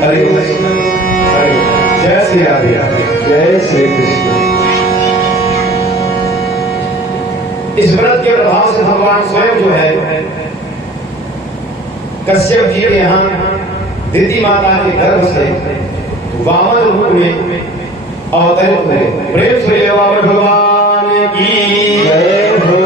हरे कृष्ण हरे जय श्री राधे जय श्री कृष्ण। इस व्रत के प्रभाव से भगवान स्वयं जो है कश्यप जी के यहाँ दिति माता के गर्भ से वामन रूप में अवतरित हुए। प्रेम से वामन भगवान की जय हो।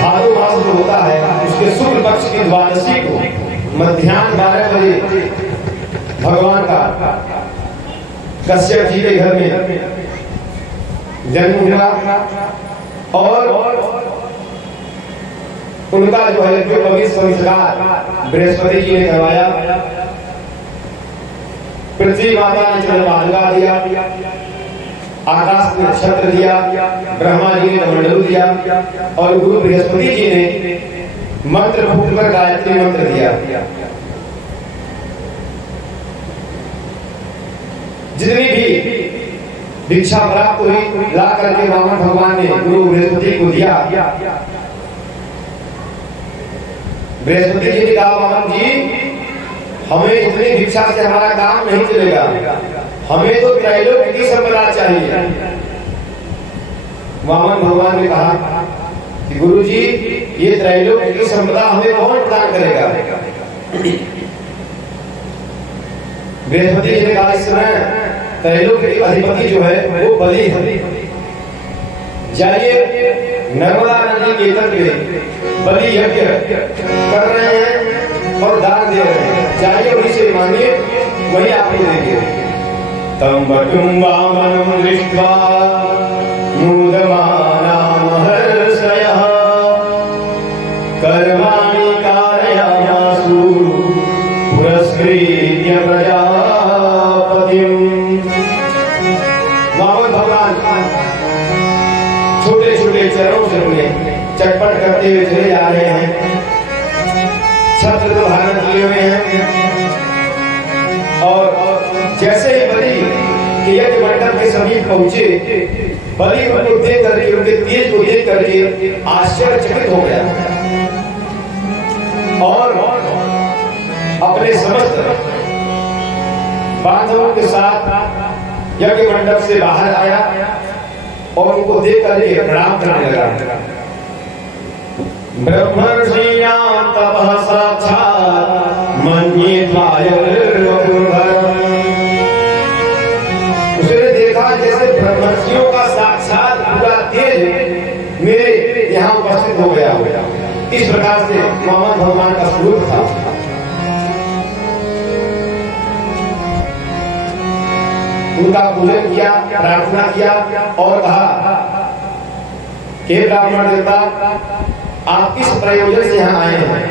भादो मास जो होता है उसके शुक्ल पक्ष की द्वादशी को मध्याह्न 12 बजे भगवान का कश्यप जी के घर में जन्म हुआ और उनका जो है जो पवित्र संस्कार बृहस्पति जी ने करवाया। पृथ्वी माता ने चंद्रमा लगा दिया, आकाश ने नक्षत्र दिया, ब्रह्मा जी ने कमंडलू दिया और गुरु बृहस्पति जी ने मंत्र फूट कर गायत्री मंत्र दिया। जितनी भी दीक्षा प्राप्त हुई ला करके वामन भगवान ने गुरु बृहस्पति को दिया। बृहस्पति जी ने कहा वामन जी हमें इतनी दीक्षा से हमारा काम नहीं चलेगा, हमें तो त्रैलोक्य की संपदा चाहिए। वामन भगवान ने कहा कि गुरु जी ये त्रैलोक्य की संपदा हमें कौन प्रदान करेगा। बृहस्पति जी ने कहा इस समय त्रैलोक्य के अधिपति जो है वो बलि है। जाइए नर्मदा नदी के तट पे बलि यज्ञ कर रहे हैं और दान दे रहे हैं, जाइए उन्हीं से मांगिए वही आपको देंगे। तम बटुम वामनं दृष्ट्वा मुदमानां हर्षयः कर्माणि कारयामासु पुरस्कृत्य प्रजापतिम्। वामन भगवान छोटे छोटे चरणों से उन्हें चटपट करते हुए चले जा रहे हैं, छत्र को धारण किए हुए हैं और जैसे ही बलि के यज्ञ मंडप के समीप पहुंचे, बलि उनको देख करके उनके तेज को देख करके आश्चर्यचकित हो गया और अपने समस्त बांधवों के साथ यज्ञ मंडप से बाहर आया और उनको देख करके प्रणाम करने लगा। ब्रह्मर्षिणां तपः साक्षात् उसने देखा जैसे ब्रह्मर्षियों का साक्षात पूरा तेज मेरे यहाँ उपस्थित हो गया। इस प्रकार से वामन भगवान का स्वरूप था। उनका पूजन किया, प्रार्थना किया और कहा हे ब्राह्मण देवता आप किस प्रयोजन से यहाँ आए हैं,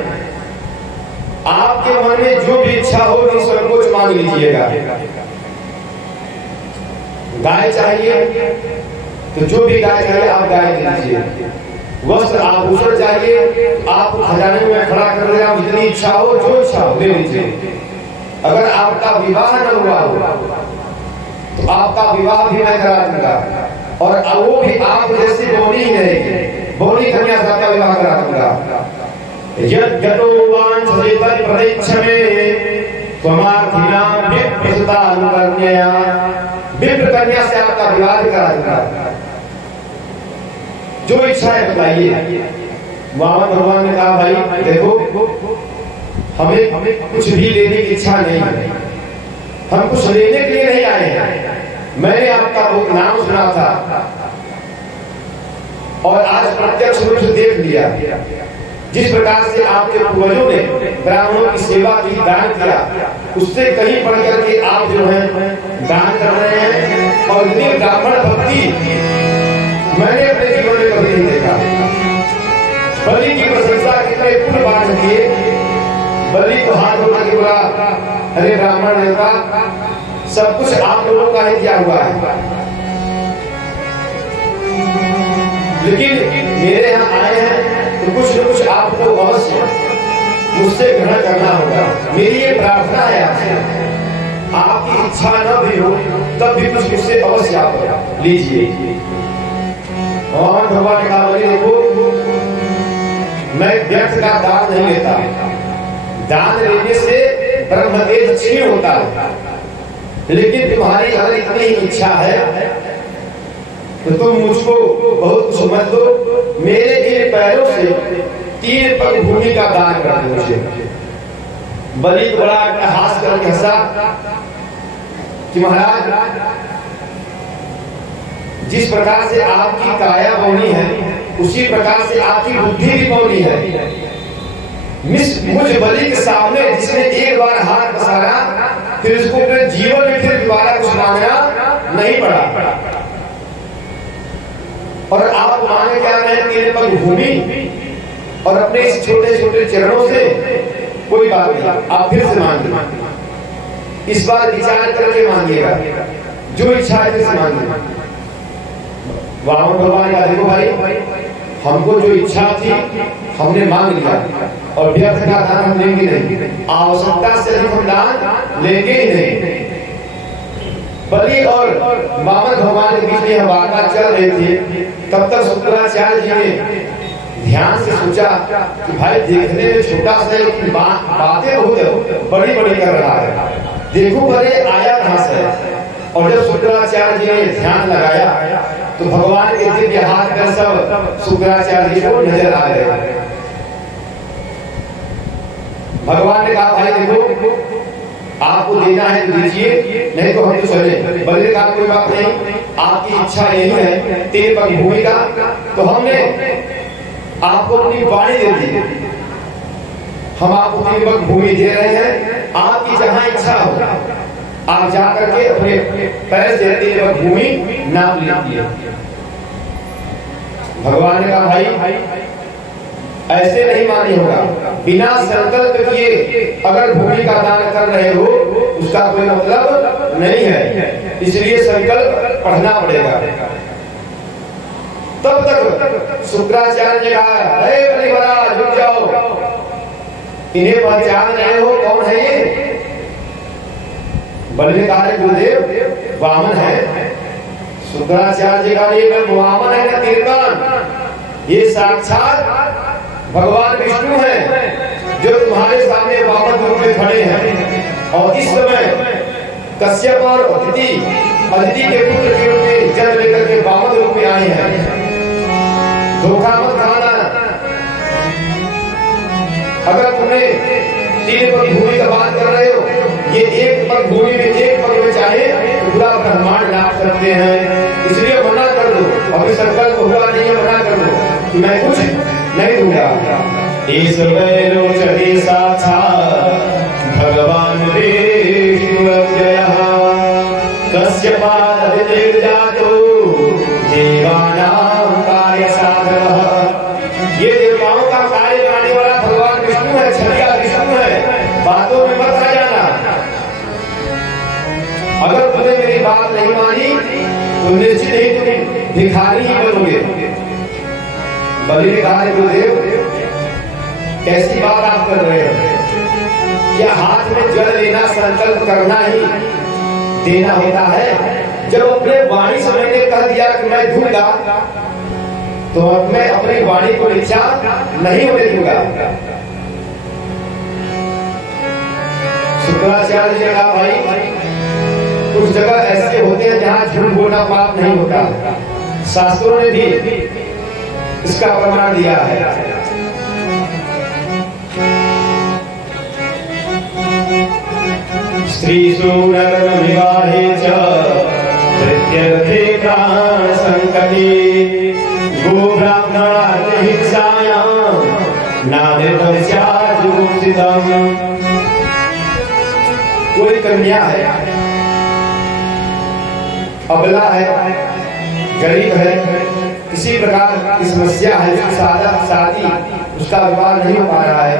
आपके मन में जो भी इच्छा हो निसंकोच मांग लीजिएगा। गाय चाहिए तो जो भी गाय चाहिए आप गाय दे दीजिए, वस्त्र आभूषण चाहिए आप खजाने में खड़ा कर देगा, जितनी इच्छा हो जो इच्छा हो ले लीजिए। अगर आपका विवाह न हुआ हो तो आपका विवाह भी मैं करा दूंगा और वो भी आप जैसी बोली ही रहेगी, बोली कन्या से आपका विवाह करा दूंगा। यद्यतो वांछते तत्प्रदिच्छमे त्वमार्थिनां विप्रसुतानुकन्यया, विप्र कन्या से आपका विवाह करा दूंगा, जो इच्छा है बताइए। वामन भगवान ने कहा भाई देखो हमें कुछ भी लेने की इच्छा नहीं है, हम कुछ लेने के लिए नहीं आए हैं। मैंने आपका नाम सुना था और आज प्रत्यक्ष रूप से देख लिया जिस प्रकार से आपके पूर्वजों ने ब्राह्मणों की सेवा की, दान किया, उससे कहीं बढ़ करके आप जो है दान कर रहे हैं। और इतनी ब्राह्मण भक्ति मैंने अपने जीवन में कभी नहीं देखा। बलि की प्रशंसा कितने पुण्य बांट किए, बलि को हाथ उठा के बोला अरे ब्राह्मण देवता सब कुछ आप लोगों का ही दिया हुआ है, लेकिन मेरे यहाँ आए हैं तो कुछ न कुछ आपको अवश्य मुझसे ग्रहण करना होगा। मेरी ये प्रार्थना है आपसे, आपकी इच्छा न भी हो तब भी कुछ मुझसे अवश्य आप लीजिए। भगवान ने कहा देखो मैं व्यर्थ का दान नहीं लेता। दान लेने से ब्रह्मतेज क्षीण होता है, लेकिन तुम्हारी अगर इतनी इच्छा है तो तुम मुझको बहुत कुछ मत दो, मेरे इन पैरों से 3 पग भूमि का दान कर दो मुझे। बलि बड़ा हास करके हंसा कि महाराज, जिस प्रकार से आपकी काया बौनी है उसी प्रकार से आपकी बुद्धि भी बौनी है। मुझ बलि के सामने जिसने एक बार हाथ पसारा, फिर उसको अपने जीवन में फिर दोबारा कुछ मांगना नहीं पड़ा। और आप मांगे क्या रहे? 3 पग भूमि और अपने इस छोटे छोटे चरणों से। कोई बात नहीं, आप फिर से मांगिए, इस बार विचार करके मांगिएगा, जो इच्छा है फिर से मांगिए। वामन भगवान का देखो भाई, हमको जो इच्छा थी हमने मांग लिया, और व्यर्थ का दान हम लेंगे नहीं, आवश्यकता से हम दान लेंगे ही नहीं। बलि और वामन भगवान के बीच में वार्ता चल रही थी, तब तक शुक्राचार्य जी ने ध्यान से सोचा कि भाई देखने में छोटा सा, लेकिन बातें बहुत बड़ी बड़ी कर रहा है, देखो बड़े आया कहां से। और जब शुक्राचार्य जी ने ध्यान लगाया तो भगवान के दिव्य हाथ में सब शुक्राचार्य जी को नजर आ गए। भगवान ने कहा भाई देखो, आपको देना है तो दीजिए, नहीं तो हम तो चले। बलि ने कहा कोई बात नहीं, आपकी इच्छा यही है 3 पग भूमि का, तो हमने आपको अपनी वाणी दे दी, हम आपको 3 पग भूमि दे रहे हैं, आपकी जहां इच्छा हो आप जाकर के अपने पैर से 3 पग भूमि नाप लीजिए। भगवान ने कहा भाई ऐसे नहीं मानी होगा, बिना संकल्प किए अगर भूमि का दान कर रहे हो उसका कोई मतलब नहीं है, इसलिए संकल्प पढ़ना पड़ेगा। तब तक शुक्राचार्य ने कहा, अरे बलि महाराज रुक जाओ, इन्हें पहचान रहे हो कौन है ये? बलि ने कहा गुरुदेव वामन है। शुक्राचार्य जी का ये वामन है ना तिरकान, ये साक्षात भगवान विष्णु हैं जो तुम्हारे सामने वामन रूप में खड़े हैं, और इस समय कश्यप और अदिति के पुत्र के रूप में जन्म लेकर के वामन रूप में आए हैं। धोखा मत खाना, अगर तुम्हें 3 पग भूमि का बात कर रहे हो, ये 1 पग भूमि में 1 पग में चाहे तो पूरा ब्रह्मांड नाप सकते हैं, इसलिए मना कर दो। अभी संकल्प हुआ नहीं है, मना कर दो कि मैं कुछ नहीं दूंगा। इस वैरोचने साक्षात भगवान विष्णु जयः कश्यपादिते जातो देवानां कार्य साधनः। ये देवताओं का कार्य कराने वाला भगवान विष्णु है, छलिया विष्णु है, बातों में मत आ जाना। अगर तुमने मेरी बात नहीं मानी तो निश्चित ही तुम भिखारी ही बनोगे। बलि ने कहा गुरुदेव कैसी बात आप कर रहे हो? क्या हाथ में जल लेना संकल्प करना ही देना होता है? जब अपने वाणी से मैंने कह दिया कि मैं दूंगा, तो अब मैं अपनी वाणी को इच्छा नहीं होने दूंगा। शुक्राचार्य जी ने कहा भाई कुछ जगह ऐसे होते हैं जहां झूठ बोलना पाप नहीं होता, शास्त्रों ने भी इसका प्रमाण दिया है। स्त्रीषु नरविवाहे च प्रत्यर्थे प्राण संकटे गोब्राह्मणात् हिंसायां नादृतं स्यात् जुगुप्सितम्। कोई कन्या है, अबला है, गरीब है, किसी प्रकार की समस्या है, शादी उसका विवाह नहीं हो पा रहा है,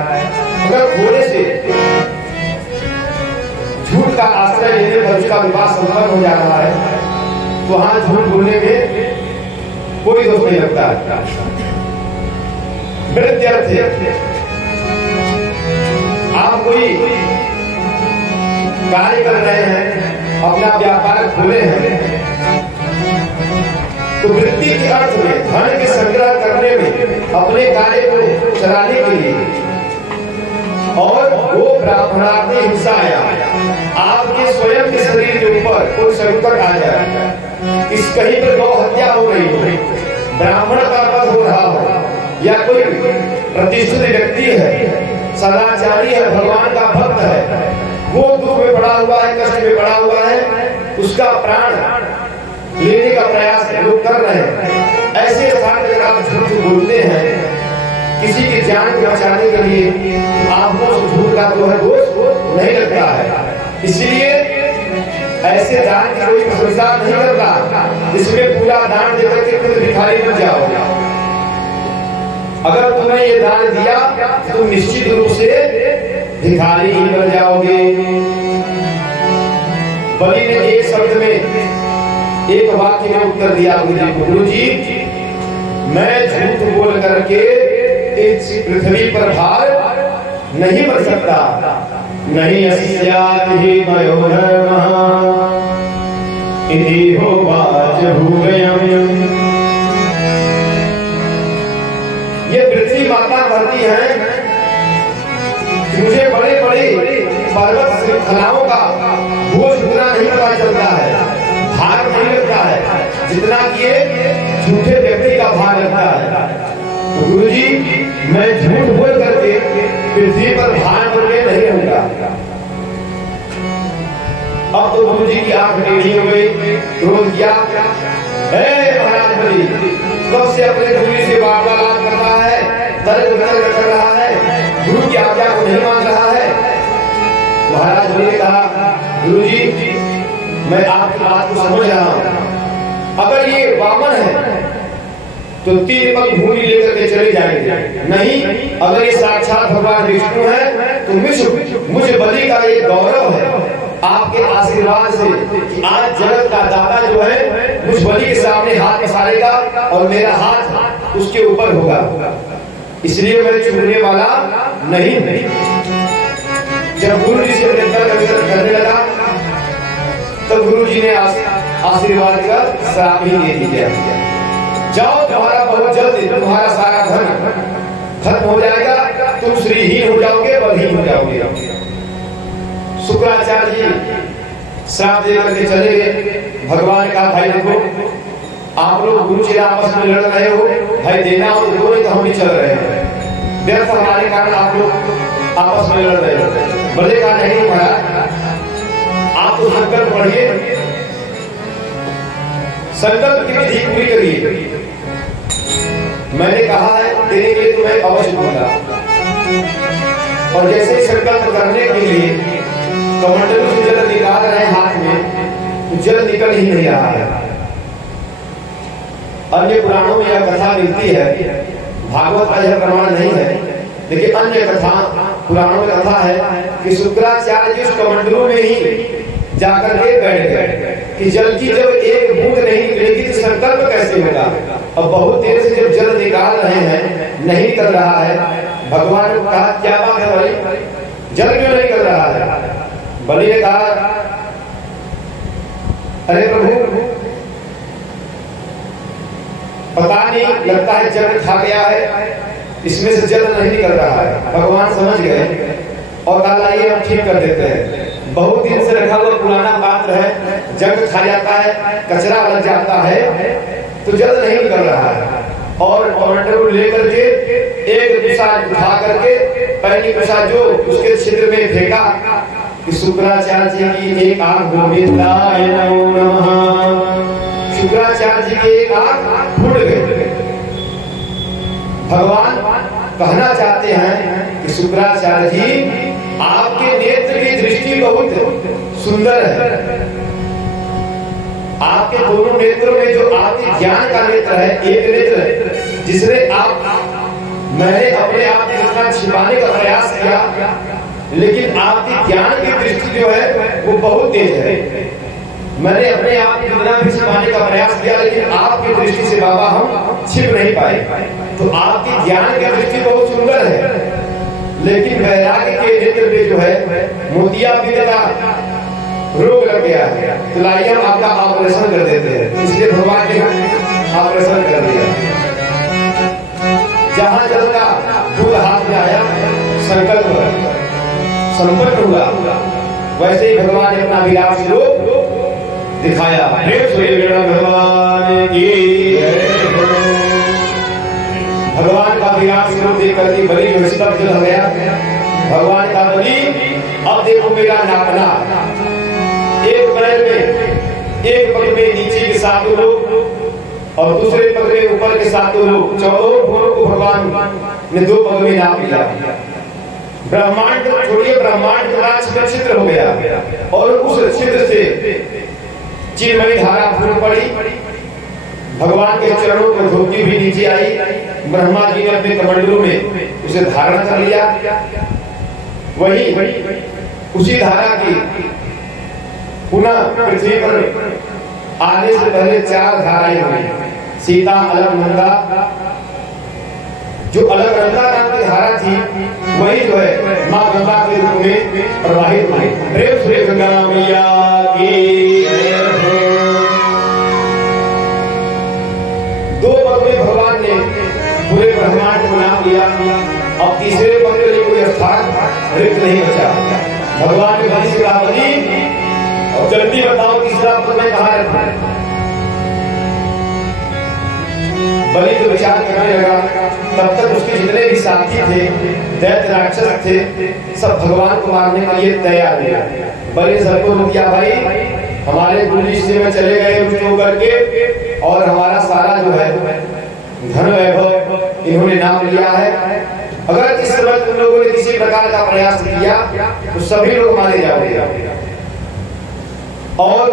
अगर थोड़े से झूठ का आश्रय लेने पर उसका विवाह संपन्न हो जा रहा है, तो हाँ झूठ बोलने में कोई दोष नहीं लगता। वृद्ध्यर्थ आप कोई कार्य कर रहे हैं, अपना व्यापार खोले हैं, तो वृत्ति के अर्थ में धन के संग्रह करने में, अपने कार्य को चलाने के लिए, और वो ब्राह्मणाग्नि हिंसा आया, आपके स्वयं के शरीर के ऊपर कोई संकट आ जाए, इस कहीं पर गौ हत्या हो रही हो, ब्राह्मण का वध हो रहा हो, या कोई प्रतिष्ठित व्यक्ति है, सदाचारी है, भगवान का भक्त है, वो दुख में पड़ा हुआ है, कष्ट में पड़ा हुआ है, उसका प्राण लेने का प्रयास लोग कर रहे हैं, ऐसे स्थान पर आप झूठ बोलते हैं किसी की जान को बचाने के लिए, आपको झूठ का जो है दोष नहीं लगता है। इसलिए ऐसे दान की कोई प्रशंसा नहीं करता जिसमें पूरा दान देकर के खुद भिखारी बन जाओ। अगर तुमने ये दान दिया तो तुम निश्चित रूप से भिखारी ही बन जाओगे। बलि ने एक शब्द में, एक वाक्य में उत्तर दिया गुरु जी, मैं झूठ बोल करके इस पृथ्वी पर भार नहीं बढ़ सकता, नहीं अस्याति मयो धर्मः इति होवाच भूवयम्। ये पृथ्वी माता कहती है कि मुझे बड़े बड़े पर्वत श्रृंखलाओं का बोझ उतना नहीं पता चलता है, भार नहीं लगता है जितना कि ये झूठे व्यक्ति का भार लगता है। तो गुरु जी, मैं झूठ बोल करके पृथ्वी पर भार बनने नहीं रहूंगा। अब तो गुरु जी की आंख टेढ़ी हो गई, क्रोध किया, महाराज बलि कब से अपने गुरु से वार्तालाप कर रहा है, तर्क वितर्क कर रहा है, गुरु की आज्ञा को नहीं मान रहा है। महाराज बलि ने कहा, गुरु जी मैं आपकी बात को समझ रहा हूं, अगर ये वामन है तो 3 पग भूमि लेकर के चले जाएंगे, नहीं अगर ये साक्षात भगवान विष्णु है तो मुझे बलि का ये गौरव है आपके आशीर्वाद से कि आज जगत का दाता जो है मुझ बलि के सामने हाथ पसारेगा और मेरा हाथ उसके ऊपर होगा, इसलिए मैं चूमने वाला नहीं। जब गुरु जी से करने लगा तो गुरु जी ने आशीर्वाद का श्राप ही दे दिया, जाओ तुम्हारा बहुत जल्द तुम्हारा सारा धन खत्म हो जाएगा, तुम श्रीहीन हो जाओगे, बलहीन हो जाओगे। शुक्राचार्य जी श्राप देकर के चले गए। भगवान का भाई देखो आप लोग गुरु जी आपस में लड़ रहे हो, भाई देना हो तो नहीं तो हम भी चल रहे हैं, व्यर्थ हमारे कारण आप लोग आपस में लड़ रहे हो। बड़े का नहीं महाराज, आप तो संकल्प पढ़िए, संकल्प की विधि पूरी करिए। मैंने कहा है तेरे लिए तो मैं अवश्य दूंगा, और जैसे संकल्प करने के लिए कमंडलों से जल निकाल रहे हाथ में, तो जल निकल ही नहीं रहा है। अन्य पुराणों में यह कथा मिलती है, भागवत का यह प्रमाण नहीं है, लेकिन अन्य कथा पुराणों में कथा है कि शुक्राचार्य जी उस कमंडलों में ही जाकर के बैठ गए कि जल की जब एक बूंद नहीं निकलेगी तो संकल्प कैसे होगा। अब बहुत देर से जब जल निकाल रहे हैं नहीं निकल रहा है, भगवान ने कहा क्या बात है भाई, जल क्यों नहीं निकल रहा है। बलि ने कहा अरे प्रभु पता नहीं, लगता है जल खा गया है, इसमें से जल नहीं निकल रहा है। भगवान समझ गए और कहा लाइए हम ठीक कर देते हैं। बहुत दिन से रखा हुआ पुराना पात्र है, जंग खा जाता है, कचरा लग जाता है, तो जल नहीं निकल रहा है। और कमंडल लेकर के एक दिशा उठा करके पहली दिशा जो उसके छिद्र में फेंका कि शुक्राचार्य जी की एक आंख गोविंदाय नमो नमः, शुक्राचार्य जी की एक आंख फूट गई। भगवान कहना चाहते हैं कि शुक्राचार्य जी आपके नेत्र की दृष्टि बहुत सुंदर है, आपके दोनों नेत्रों में जो आपके ज्ञान का नेत्र है, एक नेत्र जिसने मैंने अपने आप को इतना छिपाने का प्रयास किया, लेकिन आपकी ज्ञान की दृष्टि जो है वो बहुत तेज है। मैंने अपने आप को जितना भी छिपाने का प्रयास किया, लेकिन आपकी दृष्टि से बाबा हम छिप नहीं पाए। तो आपकी ज्ञान की दृष्टि बहुत सुंदर है, लेकिन वैराग्य के नेत्र में जो है मोतियाबिंद का रोग लग गया है, तो लाइए हम आपका ऑपरेशन कर देते हैं। इसलिए भगवान ने ऑपरेशन कर दिया। जहां जल का दूध संकल्प संपन्न हुआ, वैसे ही भगवान ने अपना विराट स्वरूप दिखाया। भगवान की भगवान का विराट स्वरूप देख करके बलि जो स्तब्ध हो गया। भगवान का बलि अब देखो मेरा नापना, एक पैर में, एक पग में नीचे के 7 लोग और दूसरे पग में ऊपर के 7 लोग, 14 भुवनों को भगवान ने 2 पग में नाप लिया। ब्रह्मांड छोड़िए, ब्रह्मांड का छिद्र हो गया और उस छिद्र से चिन्मयी धारा फूट पड़ी। भगवान के चरणों को धोती भी नीचे आई। ब्रह्मा जी ने अपने कमंडलों में उसे धारण कर लिया। वही उसी धारा की पुनः पृथ्वी पर आने से पहले 4 धाराएं हुई। सीता, अलकनंदा, जो अलकनंदा नाम की धारा थी वही जो है मां गंगा के रूप में प्रवाहित हुई। प्रेम से गंगा मैया की। 2 पग में भगवान ने पूरे ब्रह्मांड को नाप लिया। अब तीसरे पग के लिए कोई स्थान रिक्त नहीं बचा। भगवान ने बलि से कहा, बलि और जल्दी बताओ तीसरा पग में कहाँ रखा है। बलि तो विचार करने लगा। तब तक उसके जितने भी साथी थे, दैत्य राक्षस थे, सब भगवान को मारने के लिए तैयार थे। बलि ने सबको रोक दिया, भाई हमारे गुरुजी से में चले गए रुष्ट होकर के और हमारा सारा जो है धन वैभव इन्होंने नाम लिया है। अगर इस समय तुम लोगों ने किसी प्रकार का प्रयास किया तो सभी लोग मारे जाओगे। और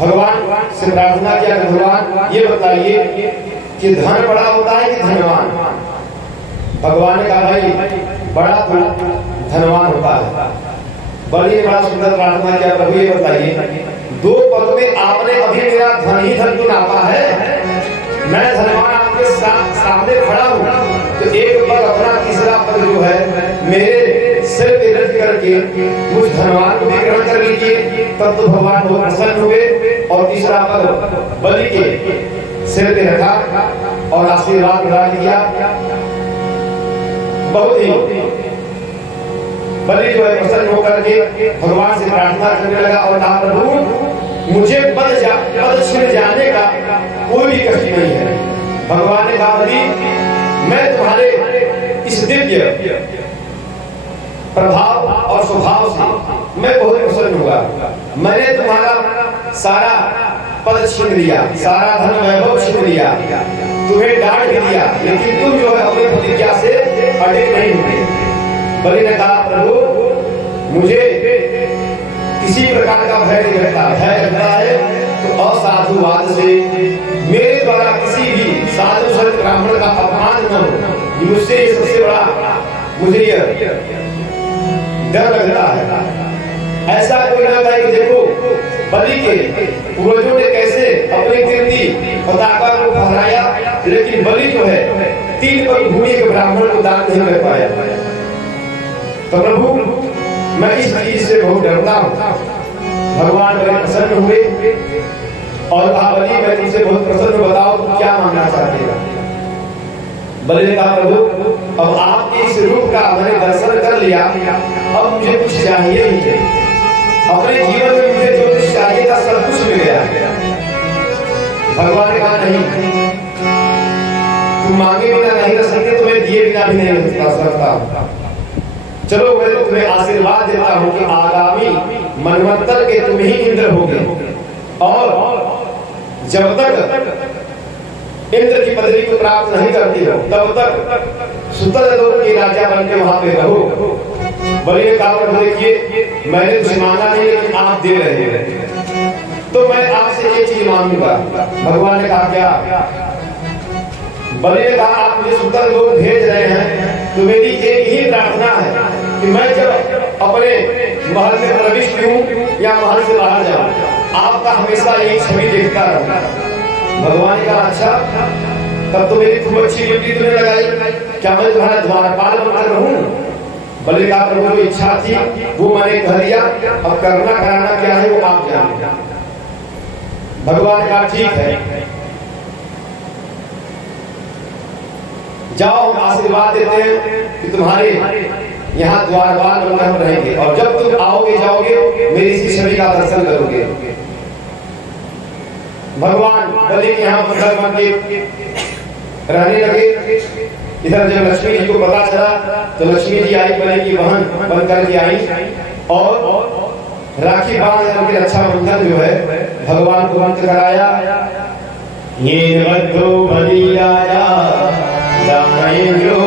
भगवान से प्रार्थना किया, भगवान ये बताइए कि धन बड़ा होता है कि धनवान। भगवान ने कहा, भाई बड़ा धनवान होता है। बलि ने बड़ा सुंदर प्रार्थना किया, प्रभु ये बताइए 2 पग में आपने अभी मेरा धन ही धन को नापा है। मैं धनवान आपके सामने खड़ा हूँ तो एक पग अपना तीसरा पग जो है मेरे सिर पे रख करके मुझ धनवान को भी ग्रहण कर लीजिए। तब तो भगवान बहुत प्रसन्न हुए और तीसरा पग बलि के सिर पे रखा और आशीर्वाद प्रदान किया। बहुत ही बलि जो है प्रसन्न होकर के भगवान से प्रार्थना करने लगा और कहा, प्रभु मुझे पद छिन जाने का कोई भी कष्ट नहीं है। भगवान ने कहा, बलि मैं तुम्हारे इस दिव्य प्रभाव और स्वभाव से मैं बहुत प्रसन्न हुआ। मैंने तुम्हारा सारा पद छीन लिया, सारा धन वैभव छीन लिया, तुम्हें डांट भी दिया, लेकिन तुम जो है अपनी प्रतिज्ञा से अटक नहीं हुए। बलि ने कहा, प्रभु मुझे किसी प्रकार का भय नहीं रहता। भय रहता है तो असाधुवाद से, मेरे द्वारा किसी भी साधु संत ब्राह्मण का अपमान न हो। मुझसे सबसे बड़ा मुझे डर लगता है। ऐसा कोई ना कहे कि देखो बलि के पूर्वजों ने कैसे अपनी कीर्ति पताका को फहराया, लेकिन बलि जो है 3 पग भूमि के ब्राह्मण को दान नहीं कर पाया। तो प्रभु मैं इस चीज से बहुत डरता हूँ। भगवान बड़े प्रसन्न हुए और कहा, बलि मैं तुमसे बहुत प्रसन्न, बताओ तुम क्या मांगना चाहते हो। बलि ने कहा, प्रभु अब आपके इस रूप का मैंने दर्शन कर लिया, अब मुझे कुछ चाहिए ही नहीं। अपने जीवन में मुझे जो कुछ चाहिए था सब कुछ मिल गया। भगवान ने कहा, नहीं तुम मांगे बिना नहीं रह सकते, तुम्हें दिए बिना भी नहीं रह सकता। चलो मैं तुम्हें आशीर्वाद देता हूँ कि आगामी मनवंतर के तुम ही इंद्र होगे और जब तक इंद्र की पदवी को प्राप्त नहीं करती हो तब तक सुतल लोक के राजा बन के वहां पे रहो। बलि ने कहा, प्रभु देखिए मैंने कुछ मांगा नहीं, लेकिन आप दे रहे हैं तो मैं आपसे एक चीज मांगूंगा। भगवान ने कहा, क्या? बलि ने कहा, आप मुझे सुतल लोक भेज रहे हैं तो मेरी एक ही प्रार्थना है कि मैं जब अपने महल में प्रविष्ट हूँ या महल से बाहर जाऊँ आपका हमेशा एक छवि देखता रहूं। भगवान का, अच्छा तब तो मेरी खूब अच्छी ड्यूटी तुमने लगाई, क्या मैं तुम्हारा द्वारपाल बनकर रहूं? बलि का, प्रभु जो इच्छा थी वो मैंने कह दिया, अब करना कराना क्या है वो आप जाने। भगवान का, ठीक है जाओ, हम आशीर्वाद देते हैं कि तुम्हारे यहाँ द्वारपाल बनकर हम रहेंगे और जब तुम आओगे जाओगे मेरी इसी छवि का दर्शन करोगे। भगवान बलि के यहाँ बंधक बन के रहने लगे। इधर जब लक्ष्मी जी को पता चला तो लक्ष्मी जी आई, बलि की बहन बन करके आई और राखी बांध करके रक्षाबंधन जो है भगवान को अंत कराया। ये बद्धो बलि राजा दानवेंद्रो